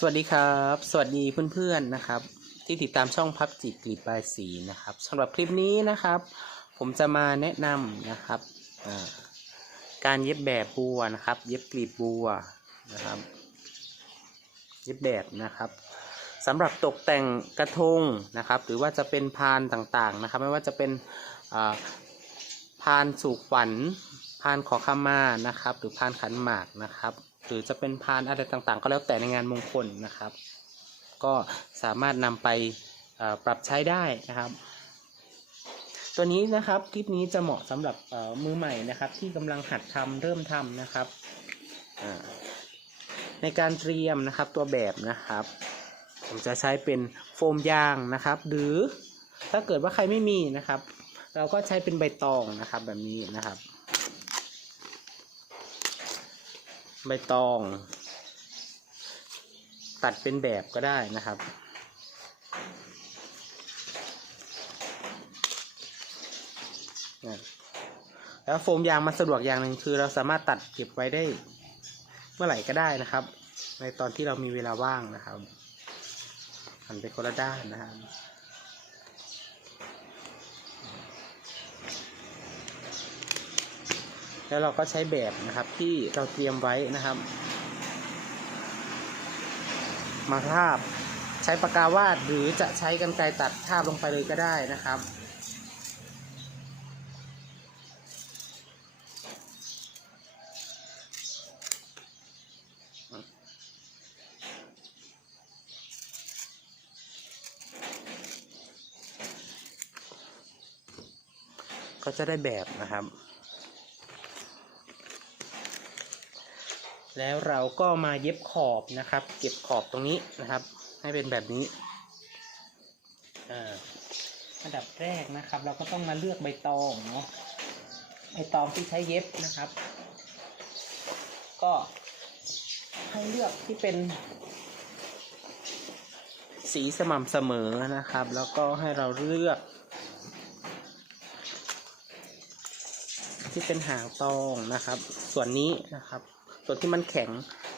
สวัสดีครับ สวัสดีเพื่อนๆนะครับ ที่ติดตามช่องพับจิตกลีบปลายสีนะครับสำหรับคลิปนี้นะครับ ผมจะมาแนะนำนะครับการเย็บแบบบัวนะครับ เย็บกลีบบัวนะครับ เย็บแบบนะครับสำหรับตกแต่งกระทงนะครับ หรือว่าจะเป็นพานต่างๆนะครับ ไม่ว่าจะเป็นพานสู่ขวัญพานขอขมานะครับ หรือพานขันหมากนะครับ หรือจะเป็นพานอะไรต่างๆ ก็แล้วแต่ในงานมงคลนะครับ ก็สามารถนำไปปรับใช้ได้นะครับ ตัวนี้นะครับคลิปนี้จะเหมาะสำหรับมือใหม่นะครับ ที่กำลังหัดทำเริ่มทำนะครับในการเตรียมนะครับตัวแบบนะครับ ผมจะใช้เป็นโฟมยางนะครับ หรือถ้าเกิดว่าใครไม่มีนะครับ เราก็ใช้เป็นใบตองนะครับแบบนี้นะครับ ใบตอง ตัดเป็นแบบก็ได้นะครับ แล้วโฟมยางมันสะดวกอย่างหนึ่งคือ เราสามารถตัดเก็บไว้ได้เมื่อไหร่ก็ได้นะครับ ในตอนที่เรามีเวลาว่างนะครับหันไปคนละด้านนะครับ แล้วเราก็ใช้แบบนะครับที่เราเตรียมไว้นะครับ มาทาบใช้ปากกาวาดหรือจะใช้กันไกรตัดทาบลงไปเลยก็ได้นะครับก็จะได้แบบนะครับ แล้วเราก็มาเย็บขอบนะครับ เก็บขอบตรงนี้นะครับ ให้เป็นแบบนี้อ่าอันดับแรกนะครับ เราก็ต้องมาเลือกใบตองเนาะใบตองที่ใช้เย็บนะครับ ก็ให้เลือกที่เป็น สีสม่ำเสมอนะครับ แล้วก็ให้เราเลือก ที่เป็นหางตองนะครับ ส่วนนี้นะครับ ส่วนที่มันแข็ง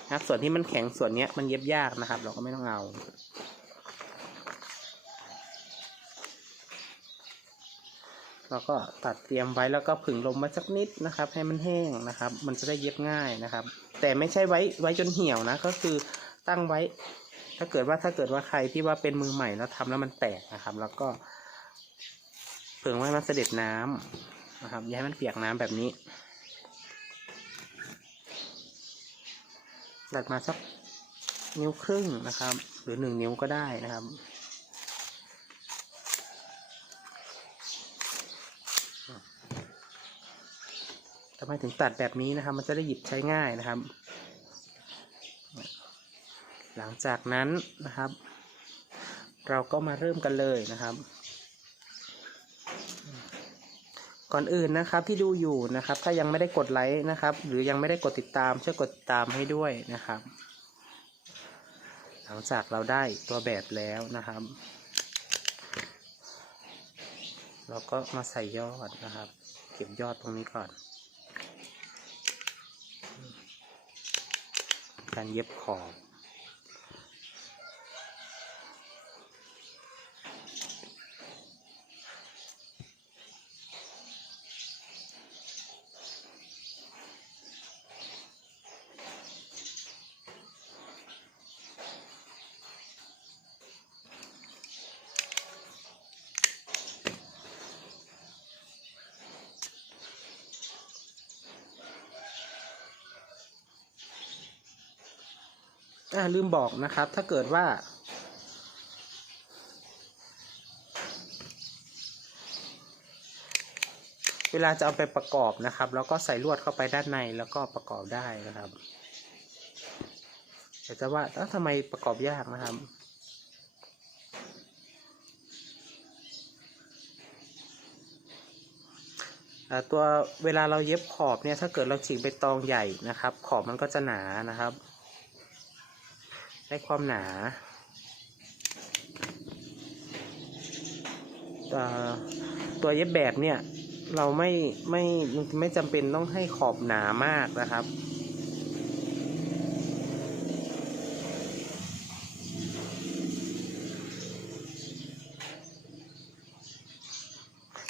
นะครับ ส่วนที่มันแข็งส่วนเนี้ยมันเย็บยากนะครับ เราก็ไม่ต้องเอาเราก็ตัดเตรียมไว้แล้วก็ผึ่งลมไว้สักนิดนะครับ ให้มันแห้งนะครับ มันจะได้เย็บง่ายนะครับ แต่ไม่ใช่ไว้ไว้จนเหี่ยวนะ ก็คือตั้งไว้ ถ้าเกิดว่าถ้าเกิดว่าใครที่ว่าเป็นมือใหม่แล้วทำแล้วมันแตกนะครับ แล้วก็ผึ่งไว้มันเสด็จน้ำนะครับอย่าให้มันเปียกน้ำแบบนี้ ดัดมาสักนิ้วครึ่งนะครับ หรือหนึ่งนิ้วก็ได้นะครับทำไมถึงตัดแบบนี้นะครับ มันจะได้หยิบใช้ง่ายนะครับ หลังจากนั้นนะครับ เราก็มาเริ่มกันเลยนะครับ ก่อนอื่นนะครับที่ดูอยู่นะครับ ถ้ายังไม่ได้กดไลค์นะครับ หรือยังไม่ได้กดติดตามช่วยกดติดตามให้ด้วยนะครับ หลังจากเราได้ตัวแบบแล้วนะครับ เราก็มาใส่ยอดนะครับ เก็บยอดตรงนี้ก่อน การเย็บขอบ อ่าลืมบอกนะครับ ถ้าเกิดว่า เวลาจะเอาไปประกอบนะครับ แล้วก็ใส่ลวดเข้าไปด้านในแล้วก็ประกอบได้นะครับแต่จะว่าแล้วทำไมประกอบยากนะครับตัวเวลาเราเย็บขอบเนี่ยถ้าเกิดเราฉีกใบตองใหญ่นะครับ ขอบมันก็จะหนานะครับ ได้ความหนาตัวเย็บแบบเนี่ย เราไม่ไม่ไม่จำเป็นต้องให้ขอบหนามากนะครับ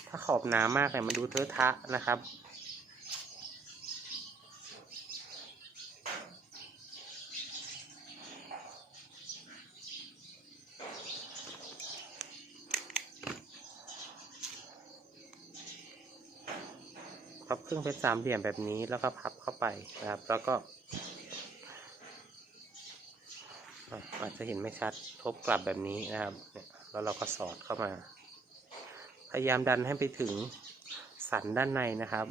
ถ้าขอบหนามากเนี่ยมันดูเทอะทะนะครับ พับครึ่งเป็นสามเหลี่ยมแบบนี้แล้วก็พับเข้าไปนะครับ แล้วก็อาจจะเห็นไม่ชัดทบกลับแบบนี้นะครับ แล้วเราก็สอดเข้ามา พยายามดันให้ไปถึงสันด้านในนะครับ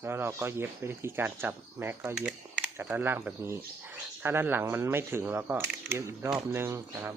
แล้วเราก็เย็บวิธีการจับแม็กก็เย็บจากด้านล่างแบบนี้ ถ้าด้านหลังมันไม่ถึงเราก็เย็บอีกรอบนึงนะครับ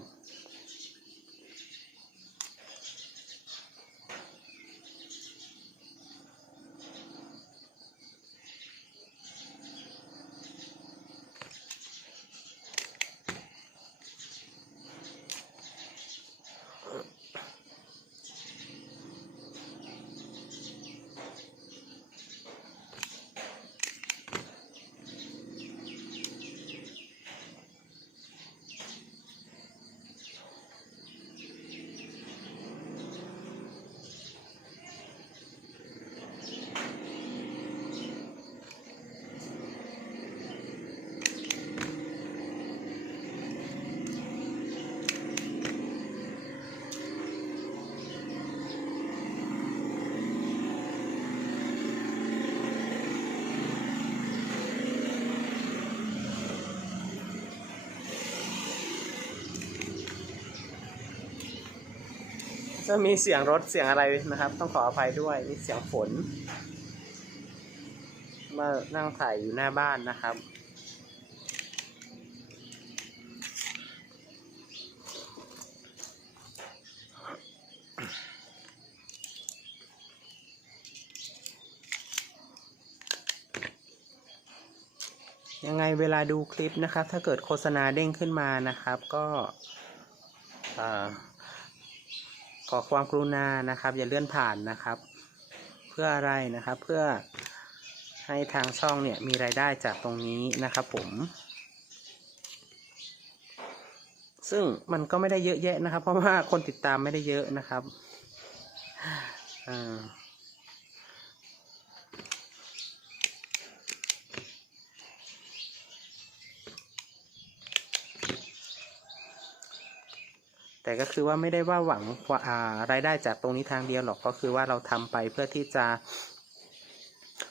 จะมีเสียงรถเสียงอะไรนะครับ ต้องขออภัยด้วยนี่เสียงฝนมานั่งถ่ายอยู่หน้าบ้านนะครับ ยังไงเวลาดูคลิปนะครับ ถ้าเกิดโฆษณาเด้งขึ้นมานะครับ ก็อ่า ขอความกรุณานะครับ อย่าเลื่อนผ่านนะครับ เพื่ออะไรนะครับเพื่อให้ทางช่องเนี่ยมีรายได้จากตรงนี้นะครับผม ซึ่งมันก็ไม่ได้เยอะแยะนะครับ เพราะว่าคนติดตามไม่ได้เยอะนะครับอ่า แต่ก็คือว่าไม่ได้ว่าหวังว่าอ่ารายได้จากตรงนี้ทางเดียวหรอกก็คือว่าเราทำไปเพื่อที่จะ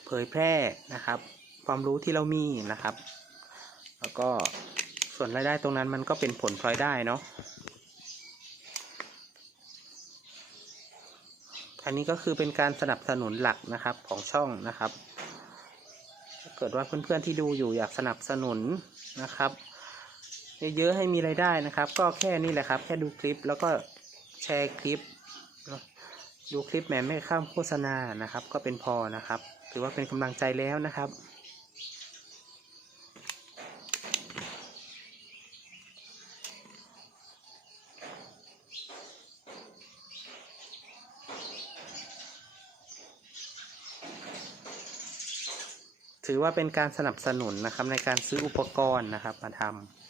เผยแพร่นะครับ ความรู้ที่เรามีนะครับ แล้วก็ส่วนรายได้ตรงนั้นมันก็เป็นผลพลอยได้เนาะอันนี้ก็คือเป็นการสนับสนุนหลักนะครับของช่องนะครับ ถ้าเกิดว่าเพื่อนๆที่ดูอยู่อยากสนับสนุนนะครับ เยอะๆให้มีรายได้นะครับ ก็แค่นี้แหละครับ แค่ดูคลิปแล้วก็แชร์คลิป ดูคลิปแหมไม่ข้ามโฆษณานะครับ ก็เป็นพอนะครับ ถือว่าเป็นกำลังใจแล้วนะครับถือว่าเป็นการสนับสนุนนะครับในการซื้ออุปกรณ์นะครับมาทำ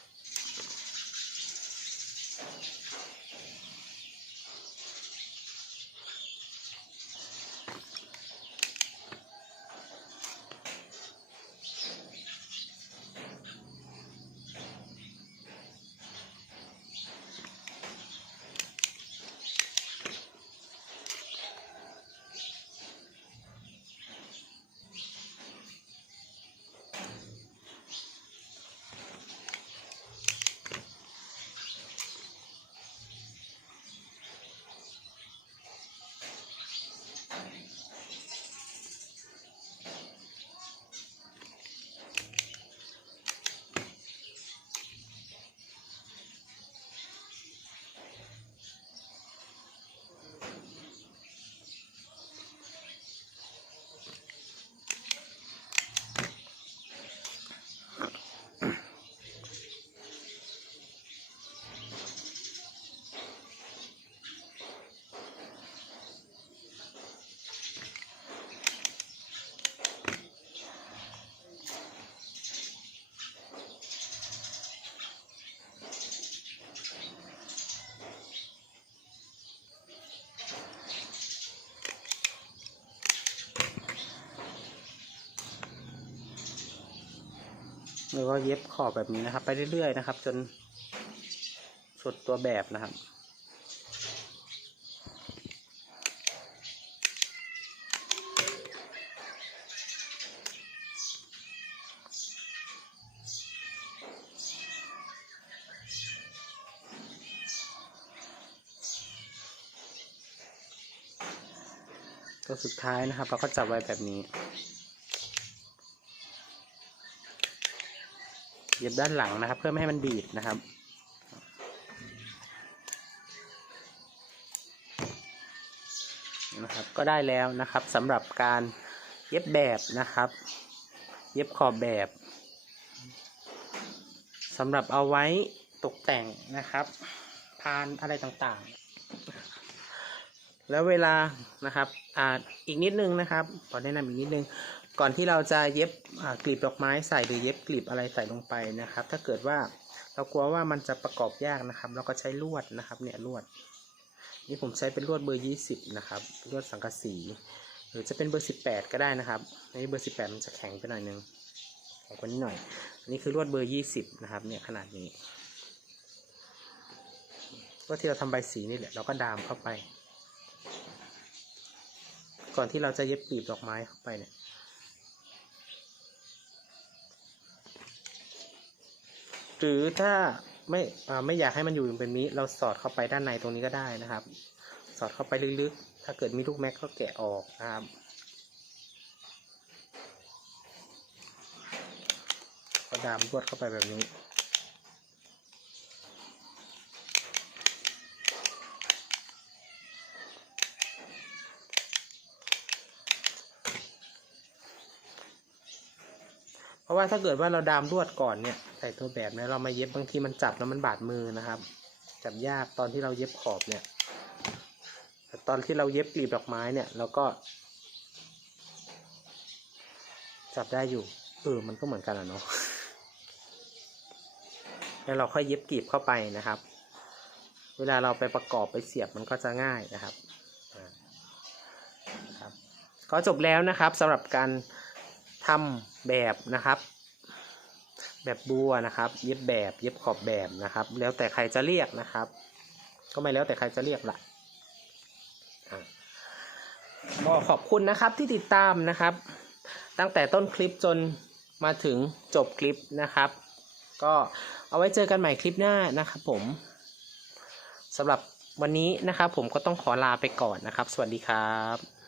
แล้วก็เย็บขอบแบบนี้นะครับ ไปเรื่อยๆนะครับ จนสุดตัวแบบนะครับตัวสุดท้ายนะครับ เราก็จับไว้แบบนี้ เย็บด้านหลังนะครับ เพื่อไม่ให้มันบีบนะครับ นะครับ ก็ได้แล้วนะครับสำหรับการเย็บแบบนะครับ เย็บขอบแบบสำหรับเอาไว้ตกแต่งนะครับ พานอะไรต่างๆ แล้วเวลานะครับอ่าอีกนิดนึงนะครับขอแนะนำอีกนิดนึง ก่อนที่เราจะเย็บกลีบดอกไม้ใส่หรือเย็บกลีบอะไรใส่ลงไปนะครับ ถ้าเกิดว่าเรากลัวว่ามันจะประกอบยากนะครับ เราก็ใช้ลวดนะครับ เนี่ยลวด นี่ผมใช้เป็นลวดเบอร์ยี่สิบนะครับลวดสังกะสี หรือจะเป็นเบอร์สิบแปดก็ได้นะครับนนี้เบอร์สิบแปดมันจะแข็งไปหน่อยนึงแข็งกว่านี้หน่อยอันนี้คือลวดเบอร์ยี่สิบนะครับ เนี่ยขนาดนี้ลวดที่เราทำใบสีนี่แหละเราก็ดามเข้าไป ก่อนที่เราจะเย็บกลีบดอกไม้เข้าไปเนี่ย หรือถ้าไม่ไม่อยากให้มันอยู่เป็นนี้ เราสอดเข้าไปด้านในตรงนี้ก็ได้นะครับ สอดเข้าไปลึกๆ ถ้าเกิดมีลูกแม็กก็แกะออกนะครับก็ดามลวดเข้าไปแบบนี้ เพราะ ว่าถ้าเกิดว่าเราดามลวดก่อนเนี่ยใส่ตัวแบบเนี่ยเรามาเย็บบางทีมันจับแล้วมันบาดมือนะครับ จับยากตอนที่เราเย็บขอบเนี่ยแต่ตอนที่เราเย็บกลีบดอกไม้เนี่ยเราก็ จับได้อยู่เออมันก็เหมือนกันอะเนาะแล้วเราค่อยเย็บกลีบเข้าไปนะครับ เวลาเราไปประกอบไปเสียบมันก็จะง่ายนะครับครับ ก็จบแล้วนะครับสำหรับการทำแบบนะครับ แบบบัวนะครับ เย็บแบบ เย็บขอบแบบนะครับ แล้วแต่ใครจะเรียกนะครับ ก็ไม่แล้วแต่ใครจะเรียกละอะก็ขอบคุณนะครับที่ติดตามนะครับ ตั้งแต่ต้นคลิปจนมาถึงจบคลิปนะครับ ก็เอาไว้เจอกันใหม่คลิปหน้านะครับผมสำหรับวันนี้นะครับผมก็ต้องขอลาไปก่อนนะครับ สวัสดีครับ